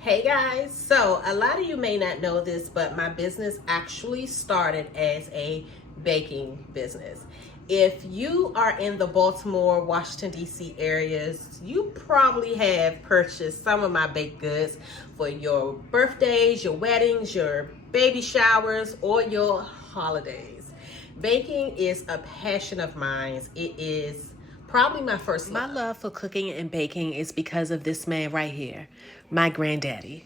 Hey guys, so a lot of you may not know this, but my business actually started as a baking business. If you are in the Baltimore, Washington, D.C. areas, you probably have purchased some of my baked goods for your birthdays, your weddings, your baby showers, or your holidays. Baking is a passion of mine. It is probably my first love. My love for cooking and baking is because of this man right here, my granddaddy.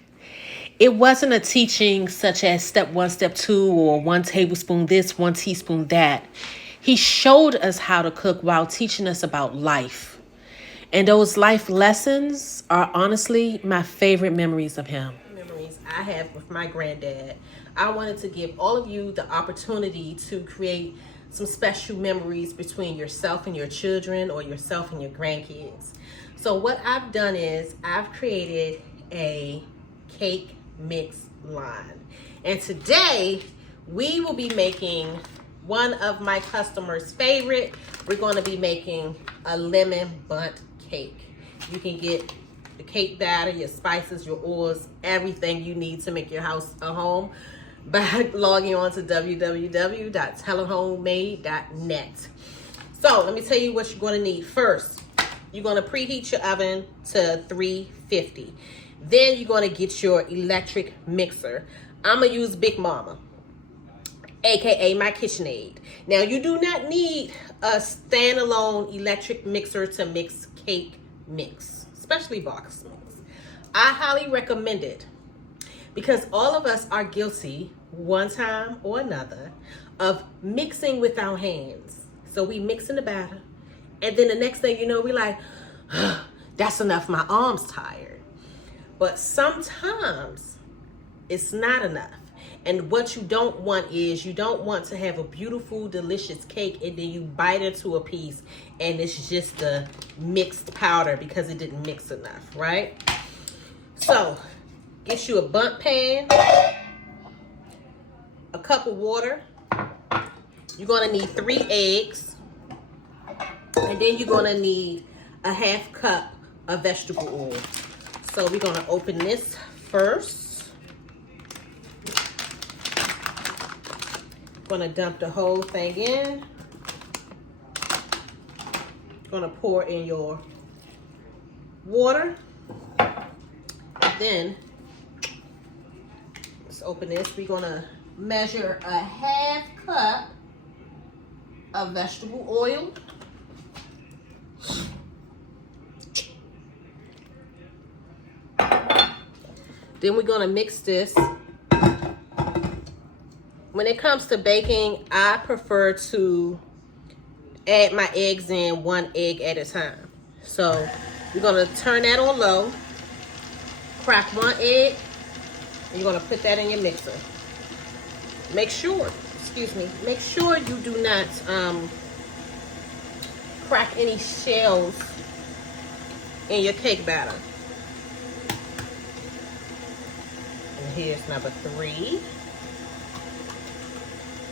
It wasn't a teaching such as step one, step two, or 1 tablespoon this, 1 teaspoon that. He showed us how to cook while teaching us about life. And those life lessons are honestly my favorite memories of him. Memories I have with my granddad. I wanted to give all of you the opportunity to create some special memories between yourself and your children or yourself and your grandkids. So what I've done is I've created a cake mix line. And today we will be making one of my customers' favorite. We're going to be making a lemon bundt cake. You can get the cake batter, your spices, your oils, everything you need to make your house a home by logging on to www.tellerhomemade.net. So let me tell you what you're going to need. First, you're going to preheat your oven to 350. Then you're going to get your electric mixer. I'm going to use Big Mama, aka my KitchenAid. Now, you do not need a standalone electric mixer to mix cake mix, especially box mix. I highly recommend it because all of us are guilty one time or another of mixing with our hands. So we mix in the batter, and then the next thing you know, we like, that's enough, my arm's tired. But sometimes it's not enough. And what you don't want is you don't want to have a beautiful, delicious cake and then you bite into a piece and it's just a mixed powder because it didn't mix enough, right? So, get you a bundt pan, a cup of water. You're going to need 3 eggs. And then you're going to need a ½ cup of vegetable oil. So, we're going to open this first. Gonna dump the whole thing in. Gonna pour in your water. Then let's open this. We're gonna measure a ½ cup of vegetable oil. Then we're gonna mix this. When it comes to baking, I prefer to add my eggs in 1 egg at a time. So you're gonna turn that on low, crack 1 egg, and you're gonna put that in your mixer. Make sure you do not crack any shells in your cake batter. And here's number 3.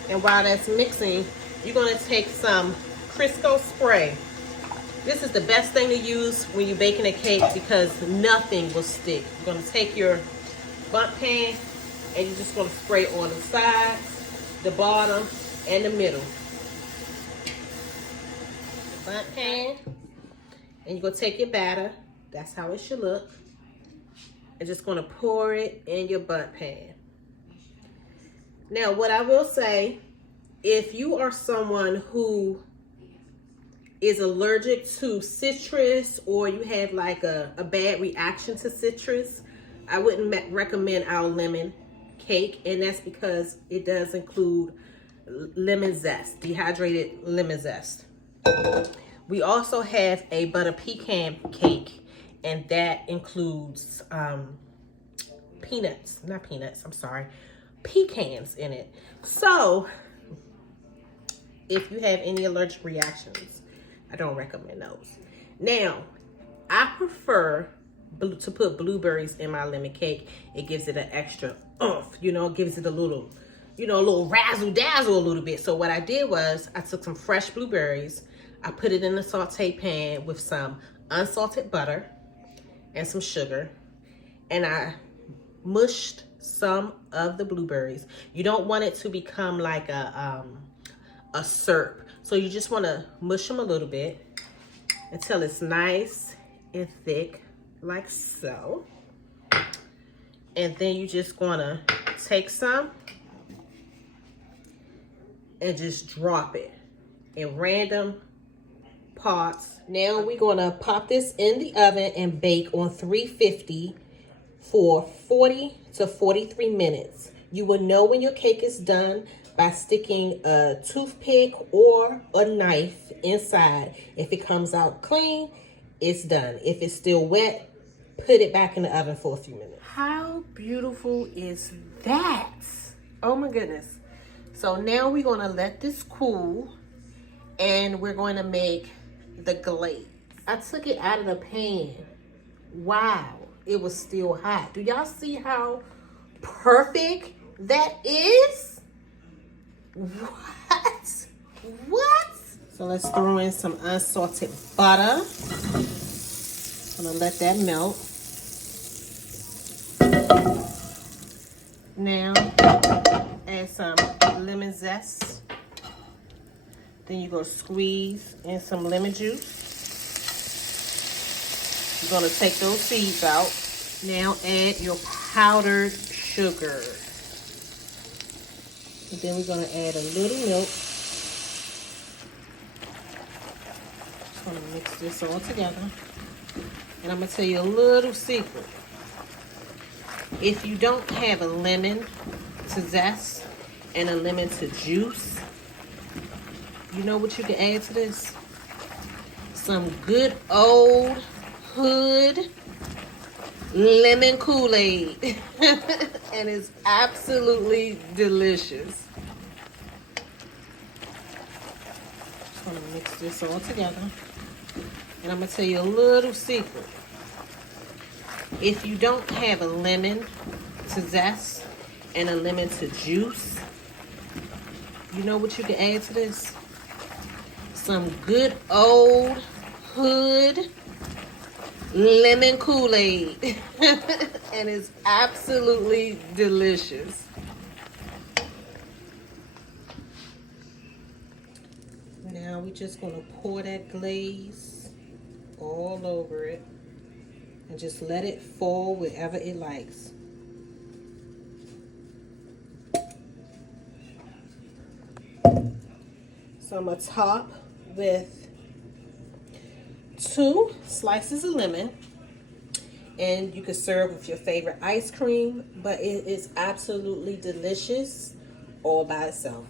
And while that's mixing, you're going to take some Crisco spray. This is the best thing to use when you're baking a cake because nothing will stick. You're going to take your bundt pan and you're just going to spray on the sides, the bottom, and the middle. Bundt pan. And you're going to take your batter. That's how it should look. And just going to pour it in your bundt pan. Now, what I will say, if you are someone who is allergic to citrus or you have like a bad reaction to citrus, I wouldn't recommend our lemon cake. And that's because it does include lemon zest, dehydrated lemon zest. We also have a butter pecan cake, and that includes pecans in it. So if you have any allergic reactions, I don't recommend those. Now, I prefer to put blueberries in my lemon cake. It gives it an extra oomph, gives it a little, a little razzle dazzle a little bit. So what I did was I took some fresh blueberries, I put it in a saute pan with some unsalted butter and some sugar, and I mushed some of the blueberries. You don't want it to become like a syrup. So you just want to mush them a little bit until it's nice and thick, like so. And then you just gonna take some and just drop it in random parts. Now we're gonna pop this in the oven and bake on 350 for 40 to 43 minutes. You will know when your cake is done by sticking a toothpick or a knife inside. If it comes out clean, it's done. If it's still wet, put it back in the oven for a few minutes. How beautiful is that? Oh my goodness. So now we're gonna let this cool and we're going to make the glaze. I took it out of the pan. Wow, it was still hot. Do y'all see how perfect that is? What? What? So let's throw in some unsalted butter. I'm gonna let that melt. Now, add some lemon zest. Then you're gonna squeeze in some lemon juice. You're gonna take those seeds out. Now add your powdered sugar. And then we're gonna add a little milk. Just gonna mix this all together. And I'm gonna tell you a little secret. If you don't have a lemon to zest and a lemon to juice, you know what you can add to this? Some good old hood lemon Kool-Aid. And it's absolutely delicious. Just gonna mix this all together. And I'm gonna tell you a little secret. If you don't have a lemon to zest and a lemon to juice, you know what you can add to this? Some good old hood lemon Kool-Aid. And it's absolutely delicious. Now we're just gonna pour that glaze all over it and just let it fall wherever it likes. So I'm gonna top with 2 slices of lemon, and you can serve with your favorite ice cream, but it is absolutely delicious all by itself.